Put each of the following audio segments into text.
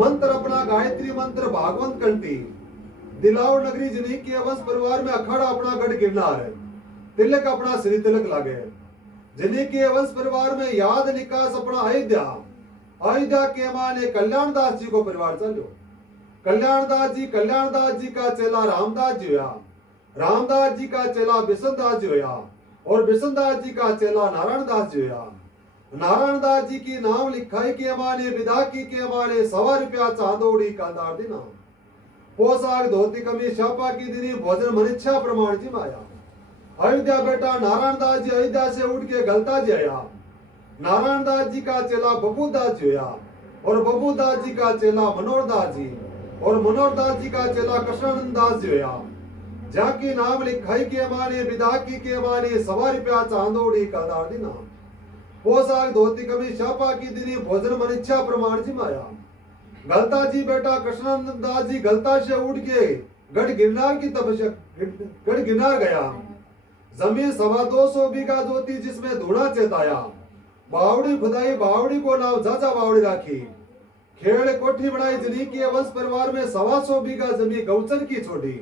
मंत्र अपना गायत्री मंत्र भागवंत कंठी। दिलावर नगरी जनी के वंश परिवार में अखाड़ा अपना गढ़ गिरनार है। तिलक अपना श्री तिलक लागे। जनी के वंश परिवार में याद निकास अपना अयोध्या। अयोध्या के माने कल्याणदास जी को परिवार चलो। कल्याणदास जी का चेला रामदास जी हुआ। रामदास जी का चेला बिशनदास जी हुआ और बिशनदास जी का चेला नारायणदास जी हुआ। नारायणदास जी की नाम लिखाई के माने विदाकी के माने 100 रुपया चांदोड़ी कांदार दिना। पोशाक धोती कमी छापा की दिनी भोजन मनिच्छा प्रमाण जी माया। अयोध्या बेटा नारायणदास जी अयोध्या से उठ के गलता जी आया। नारायणदास जी का चेला बबूदास जी हुआ और बबूदास जी का चेला मनोहरदास जी और मनोहरदास जी का चेला कृष्णानंद दास जी हुआ। जाकी नाम लिखाई के माने विदाकी के माने 100 रुपया चांदोड़ी कांदार दिना। पोशाक धोती कमी छापा की दिनी भोजन मनिच्छा प्रमाण जी माया। गलता जी बेटा कृष्णानंद दास जी गलता से उठ के गढ़ गिरनार की तपस्या गढ़ गिरनार गया। जमीन 225 बीघा जोती जिसमें धूणा चेताया। बावड़ी खुदाई बावड़ी को नाम जाजा बावड़ी राखी। खेड़ कोठी बनाई जनी के वंश परिवार में 125 बीघा जमीन गौचर की छोड़ी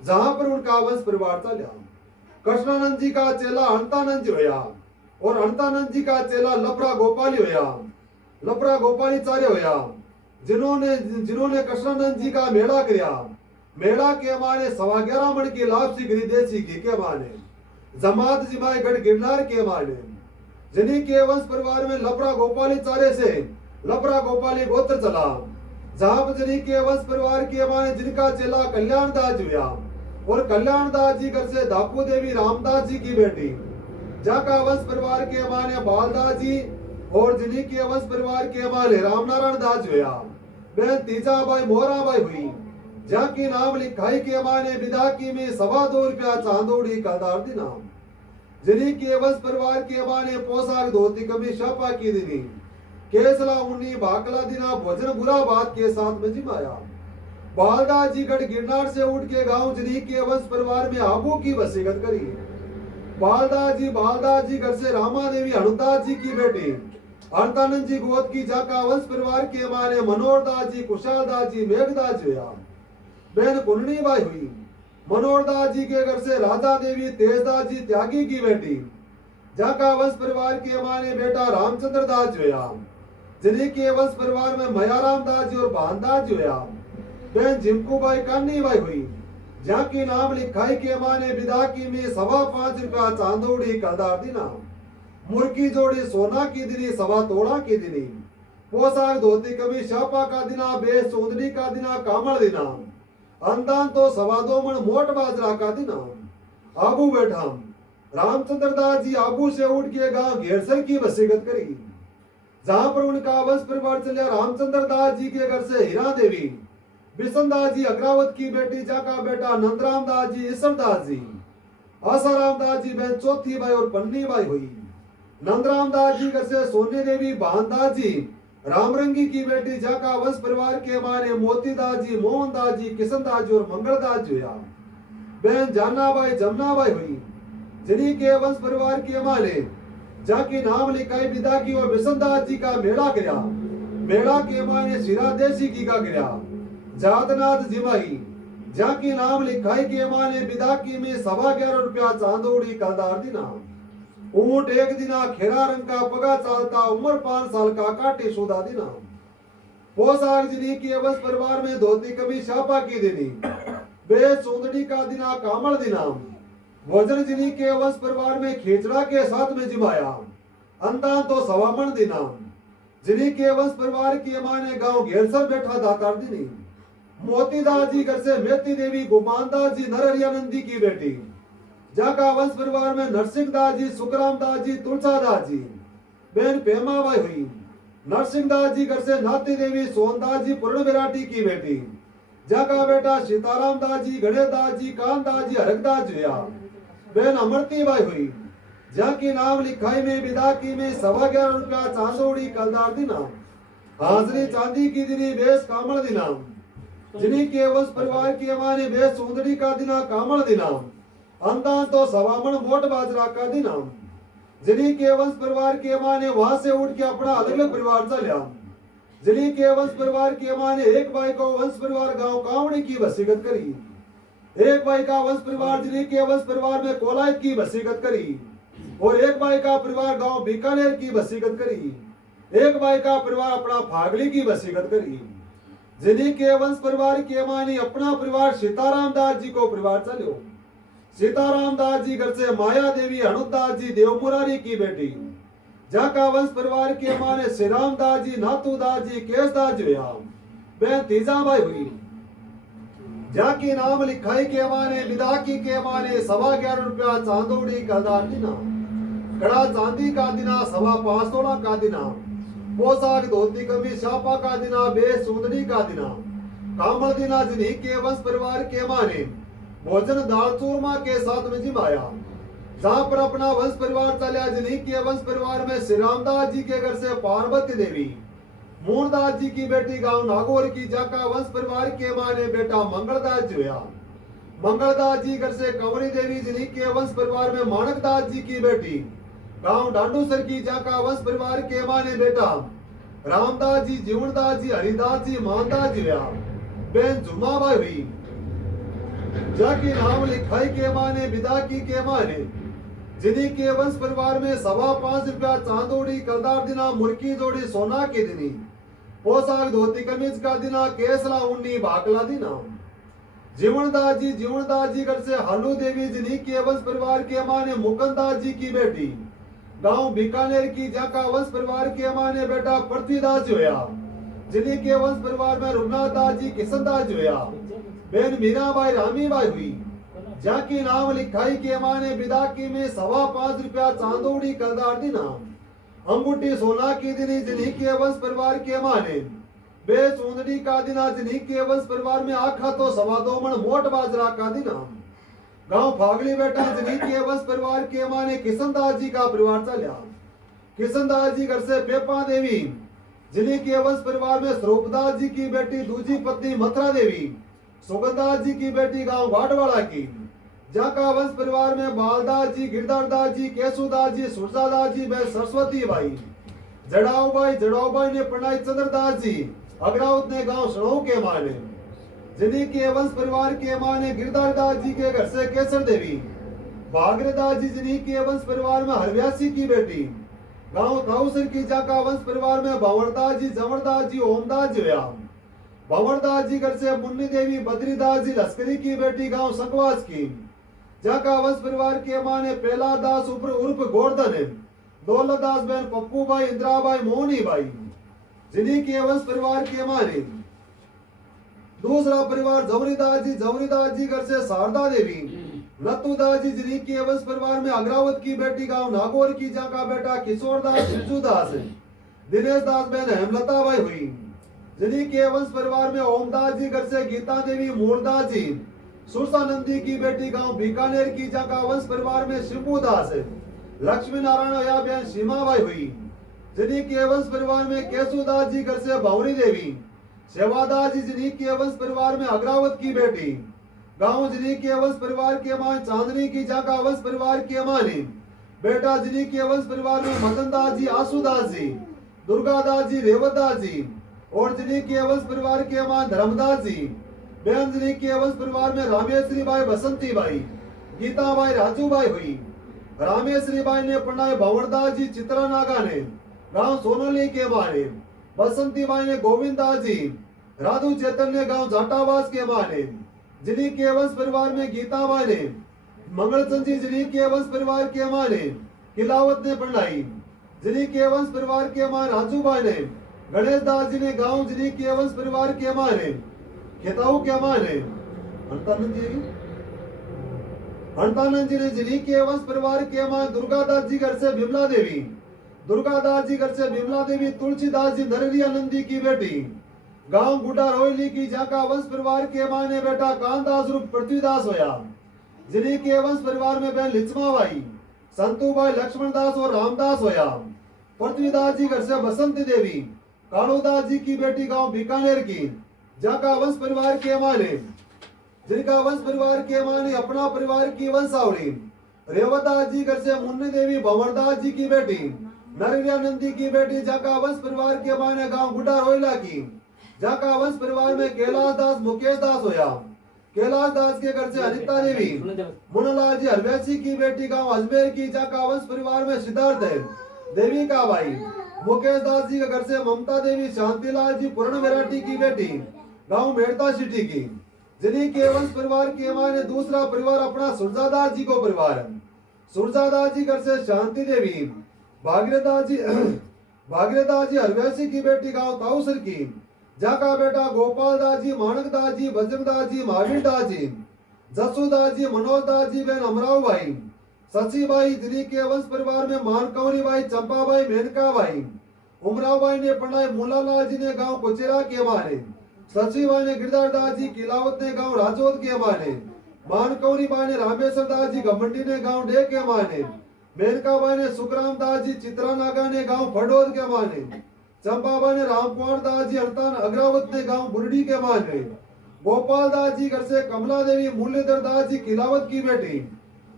जहां पर उनका वंश परिवार चला। कृष्णानंद जी का चेला अंतानंद जी होया और अंतानंद जी का चेला लपरा गोपाली होया। लपरा गोपाली चार्य होया जिन्होंने कृष्णानंद जी का मेला किया। मेला के माने 11.25 मन की लापसी गिरी देसी घी के माने जमात जिमाए गढ़ गिरनार के माने। जिन्हीं के वंश परिवार में लपरा गोपाली चारे से लपरा गोपाली गोत्र चला। जहां पर जिन्हीं के वंश परिवार के माने जिनका चेला कल्याणदास जी हुआ और कल्याणदास जी घर से दापू देवी रामदास जी की बेटी। जाका वंश परिवार के माने बालदास जी और जिन्हीं के वंश परिवार के माने रामनारायण दास हुआ। बहन तीजाबाई मोहराबाई हुई। जाकी नाम लिखाई के माने विदाकी में 2.25 रुपया चांदोड़ी कांदार दिना। जिन्हीं के वंश परिवार के माने पोशाक धोती कमी छापा की दिनी। केसला उन्नी भाकला दिना भोजन बुरा बात के साथ में जिमाया। बालदास जी गढ़ गिरनार से उठ के गांव जिन्हीं के वंश परिवार में आबू की वसीयत करी। बालदास जी घर से रामा देवी हनुदास जी की बेटी। अंतानंद जी गोद की जाका वंश परिवार के माने मनोहरदास जी कुशालदास जी मेघदास जी हुआ। बहन कुंडनी बाई हुई। मनोहरदास जी के घर से राधा देवी तेजदास जी त्यागी की बेटी। जाका वंश परिवार के माने बेटा रामचंद्र दास जी हुआ। जिन्हीं के वंश परिवार में मयाराम दास जी और भानदास जी हुआ। बहन जिमकूबाई कान्नी बाई हुई। जाकी नाम लिखाई के माने विदाकी में 5.25 रुपया चांदोड़ी कांदार दिना। मुर्गी जोड़ी सोना की दिनी 1.25 तोड़ा की दिनी। पोशाक धोती कमी छापा का दिना बेस चौधरी का दिना कामड़ दिना। अंदान तो 2.25 मन मोट बाजरा का दिना। आबू बैठा रामचंद्र दास जी आबू से उठ के गांव घेरसर की वसीयत करी। जहां पर उनका वंश परिवार चलिया। रामचंद्र दास जी के घर से हीरा देवी बिशनदास जी अग्रावत की बेटी। जाका बेटा नंदराम दास जी ईश्वरदास जी आसाराम दास जी बहन चौथी बाई और पन्नी बाई हुई। नंदराम दास जी घर से सोनी देवी भानदास जी रामरंगी की बेटी। जाका वंश परिवार के माने मोतीदास जी मोहनदास जी किशनदास जी और मंगलदास जी हुआ। बहन जानाबाई जमुनाबाई हुई। जिन्हीं के वंश परिवार के माने जाकी नाम लिखाई विदा की और बिशनदास जी का मेला गिरा। मेला के माने शिरा देसी की का गिरा। जातनाथ जिमाई जाकी नाम लिखाई के माने विदा की में 11.25 रुपया चांदोड़ी कांदार दिना। ऊंट एक दिना खेरा रंग का पगा चालता उम्र 5 साल का काटे सोदा दिना। पोशाक जिन्हीं के वंश परिवार में धोती कमी छापा की दिनी। बेस चौंदड़ी का दिना कामड़ दिना। भोजन जिन्हीं के वंश परिवार में खेचड़ा के साथ में जिमाया। अंदान तो 1.25 मन दिना। जिन्हीं के वंश परिवार की माने गांव घेरसर बैठा दातार दिनी। मोतीदास जी घर से मेती देवी गोपानदास जी नरहरियानंदी की बेटी। जाका वंश परिवार में नरसिंह दास जी सुखराम दास जी तुलसादास जी बहन पेमाबाई हुई। नरसिंह दास जी घर से नाती देवी सोनदास जी पूर्ण विराटी की बेटी। जाका बेटा सीताराम दास जी गणेश दास जी कानदास जी हरकदास जी हुआ। बहन अमरती बाई हुई। जाकी नाम लिखाई में विदा की में 11.25 रुपया चांदोड़ी कलदार दिना। हाजरी चांदी की दिनी बेस कामड़ दिना। जिन्हीं के वंश परिवार की माने बेस चौंदड़ी का दिना कामड़ दिना। अंदान तो 1.25 मन मोट बाजरा का दिना। जिन्हीं के वंश परिवार के माने वहां से उठ के अपना अलग अलग परिवार चलिया। जिन्हीं के वंश परिवार के माँ ने एक भाई को वंश परिवार गांव कावड़ी की वसीयत करी। एक भाई का वंश परिवार जिन्हीं के वंश परिवार में कोलायत की वसीयत करी। और एक भाई का परिवार गांव बीकानेर की वसीयत करी। एक भाई का परिवार अपना फागली की वसीयत करी। जिन्हीं के वंश परिवार के माँ ने अपना परिवार सीताराम दास जी को परिवार चलो। सीताराम दास जी घर से माया देवी हनुदास जी देवमुरारी की बेटी। जाका वंश परिवार के माँ ने श्री राम दास जी नाथू दास जी केश दास जी बहन तीजाबाई हुई। जाकी नाम लिखाई के माँ ने विदाकी के माँ ने 11.5 रुपया चांदोड़ी का दिना, कड़ा चांदी का दिना 5.25 तोला का दिना, पोशाक धोती कमीज छापा का दिना, बेस सुंदरी का दिना, कामल दिना जिन्हीं के वंश परिवार के माँ ने भोजन दाल चूरमा के साथ में जिमाया। जहाँ पर अपना वंश परिवार चला जिन्हीं के वंश परिवार में श्री रामदास जी के घर से पार्वती देवी मूलदास जी की बेटी गांव नागौर की जाका वंश परिवार के माँ ने बेटा मंगलदास जी हुआ। मंगलदास जी घर से कंवरी देवी जिन्हीं के वंश परिवार में माणकदास जी की बेटी गांव डांडूसर की जाका वंश परिवार के माँ ने बेटा रामदास जी जीवनदास जी हरिदास जी मानदास जी हुआ। बहन जुमाबाई हुई। जाकी नाम लिखाई के माँ ने विदाकी के माँ ने जिन्हीं के वंश परिवार में 5.25 रुपया चांदोड़ी कलदार दिना, मुर्की जोड़ी सोना की दिनी, पोशाक धोती कमीज का दिना, केसला उन्नी भाकला दिना। जीवनदास जी घर से हालू देवी जिन्हीं के वंश परिवार के माँ ने मुकुंदास जी की बेटी गांव बीकानेर की जाका वंश परिवार के माँ ने बेटा पृथ्वीदास जी हुआ। जिन्हीं के वंश परिवार में रघुनाथ दास जी किशनदास जी हुआ। बहन मीराबाई रामीबाई हुई। जाकी नाम लिखाई के माँ ने विदाकी में 5.25 रुपया चांदोड़ी कलदार दिना, अंगूठी सोना की दिनी जिन्हीं के वंश परिवार के माँ ने बेस ऊंदड़ी का दिना। जिन्हीं के वंश परिवार में आखा तो 2.25 मन मोट बाजरा का दिना। गांव फागली बेटा जिन्हीं के वंश परिवार के माँ ने किशनदास जी का परिवार चलिया। किशनदास जी घर से पेपा देवी जिन्हीं के वंश परिवार में स्वरूपदास जी की बेटी दूजी पत्नी मथुरा देवी सुगंधास जी की बेटी गांव घाटवाड़ा की जाका वंश परिवार में बालदास जी गिरधारदास जी केशुदास जी सुरजादास जी बहन सरस्वती बाई जड़ाऊबाई ने प्रणाई चंद्रदास जी अग्रावत ने गांव सड़ो के माँ ने जिन्हीं के वंश परिवार के माँ ने गिरधारदास जी के घर से केसर देवी भागरदास जी जिन्हीं के वंश परिवार में हरव्यासी की बेटी गांव ताऊसर की जाका वंश परिवार में भंवरदास जी जमरदास जी ओमदास जी हुआ। भंवरदास जी घर से मुन्नी देवी बद्रीदास जी लश्करी की बेटी गांव संकवास की जाका वंश परिवार के माँ ने पेला दास उर्फ गोवर्धन दौलत दास बहन पप्पू भाई इंदिराबाई मोहनी भाई जिन्हीं के वंश परिवार के माँ ने दूसरा परिवार जवरीदास जी घर से शारदा देवी नत्थूदास जी जिन्हीं के वंश परिवार में अग्रावत की बेटी गांव नागौर की जाका बेटा किशोरदास शिशुदास दिनेश दास बहन हेमलता बाई हुई। जिन्हीं के वंश परिवार में ओमदास जी घर से गीता देवी मूलदास जी सुरसानंदी की बेटी गांव बीकानेर की जाका वंश परिवार में शिंबुदास लक्ष्मी नारायण या बहन सीमाबाई हुई। जिन्हीं के वंश परिवार में केशुदास जी घर से भंवरी देवी सेवादास जी जिन्हीं के वंश परिवार में अग्रावत की बेटी गांव जिन्हीं के वंश परिवार के मां चांदनी की जाका वंश परिवार के मां ने बेटा जिन्हीं के वंश परिवार में मदनदास जी आशुदास जी दुर्गादास जी रेवतदास जी और जिन्हीं के वंश परिवार के मां धर्मदास जी बहन जिन्हीं के वंश परिवार में Rameshwari by Basanti by Geetabai Rajubai हुई। रामेश्वरी बाई ने प्रणाय भंवरदास जी चित्रा नागा ने गांव सोनली के मां ने बसंती बाई ने गोविंददास जी राधु चैतन्य गांव जाटावास के मां ने जिन्हीं के वंश परिवार में गीताबाई ने मंगलचंद जी जिन्हीं के वंश परिवार के मां ने किलावत ने प्रणाई जिन्हीं के वंश परिवार के मां राजूबाई ने गणेश दास जी ने गांव जिन्हीं के वंश परिवार के मां ने खेताऊ के मां ने हंतानंद जी ने जिन्हीं के वंश परिवार के मां दुर्गादास जी घर से विमला देवी दुर्गादास जी घर से विमला देवी तुलसीदास जी नररिया नंदी की बेटी गांव गुड्डा रोयली की जाका वंश परिवार के मां ने बेटा कानदास रूप पृथ्वीदास होया। जिन्हीं के वंश परिवार में बहन लिचमाबाई संतुबाई लक्ष्मणदास और रामदास होया। पृथ्वीदास जी घर से बसंती देवी कालूदास जी की बेटी गांव बीकानेर की जाका वंश परिवार के मां ने जिनका वंश परिवार के मां ने अपना परिवार की वंशावली रेवतदास जी घर से मुन्नी देवी भंवरदास जी की बेटी नरगियानंदी की बेटी जाका वंश परिवार के माने गांव गुड्डा रोयला की। जाका वंश परिवार में कैलाश दास मुकेश दास होया। कैलाश दास के घर से अनिता देवी मुनलाल जी हरवैसी की बेटी गांव अजमेर की। जाका वंश परिवार में सिद्धार्थ देवी का भाई। मुकेश दास जी के घर से ममता देवी शांतिलाल जी पूर्ण विराटी की बेटी गांव मेड़ता सिटी की। जिन्हीं के वंश परिवार के माने दूसरा परिवार अपना सुरजादास जी को परिवार है। सुरजादास जी घर से शांति देवी भागीरथदास जी हरवैसी की बेटी गांव ताऊसर की। जाका बेटा गोपाल दास जी माणक दास जी बजरंग दास जी महावीर दास जी जसुदास जी मनोज दास जी बहन अमराव भाई सचीबाई। जिन्हीं के वंश परिवार में मानकौरी बाई चंपाबाई मेनका बाई। उमराव बाई ने पढ़ाई मूलालाल जी ने गांव कुचेरा के माने। सचीबाई ने गिरधार दास जी किलावत ने गांव राजौद के माने। मानकौरी बाई ने रामेश्वर दास जी घमंडी ने गांव डे के माने। मेनकाबाई ने सुखराम दास जी चित्रानागा ने गांव फडोद के माने। चंपाबाई ने रामकुमार दास जी हड़तान अग्रावत ने गांव बुरडी के माने। गोपाल दास जी घर से कमला देवी मुरलीधर दास जी किलावत की बेटी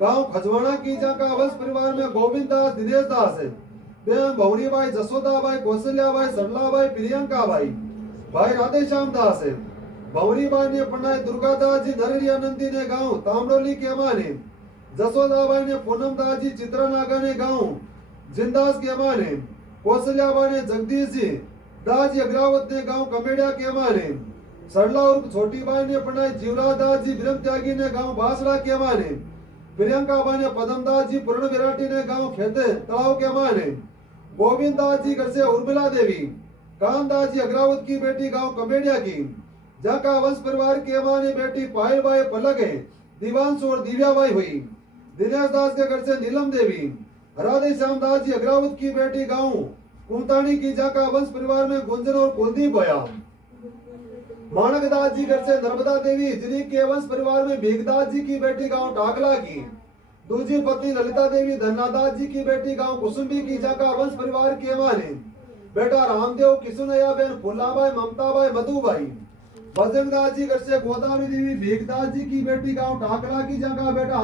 गांव खजवाना की। जाका वंश परिवार में गोविंद दास दिनेश दास है। भवनी बाई जसोदाबाई कौशल्याबाई सरलाबाई प्रियंका बाई भाई राधेश्याम दास है। भवनी बाई ने पढ़ाई दुर्गा दास जी नररियानंदी ने गांव तामडोली के माने। जसोदाबाई ने पूनम दास जी चित्रानागा ने गांव जिंदास के माने। कौशल्याबाई ने जगदीश जी दास जी अग्रावत ने गांव कमेड़िया के माने। सरला उर्फ छोटी बाई ने पढ़ाई जीवराज दास जी ब्रह्म त्यागी ने गांव बासड़ा के माने। प्रियंका बाई ने पदम दास जी पूर्ण विराटी ने गांव खेते तलाव के माने। गोविंद दास जी घर से उर्मिला देवी कामदास जी अग्रावत की बेटी गांव कमेड़िया की। जाका वंश परिवार के माने बेटी पायल बाई पलक है दिवांशु और दिव्याबाई हुई। दिनेश दास के घर से नीलम देवी राधे श्याम दास जी अग्रावत की बेटी गांव कुमतानी की। जाका वंश परिवार में गुंजन और कुलदीप होया। माणक दास जी घर से नर्मदा देवी। जिन्हीं के वंश परिवार में भीगदास जी की बेटी गांव टाकला की। दूजी पत्नी ललिता देवी धन्नादास जी की बेटी गांव कुसुम्बी की। जाका वंश परिवार के माने बेटा रामदेव किशुनैया बहन फुल्लाबाई ममताबाई मधुबाई। बजरंग दास जी घर से गोदावरी देवी भीगदास जी की बेटी गांव टाकला की। जाका बेटा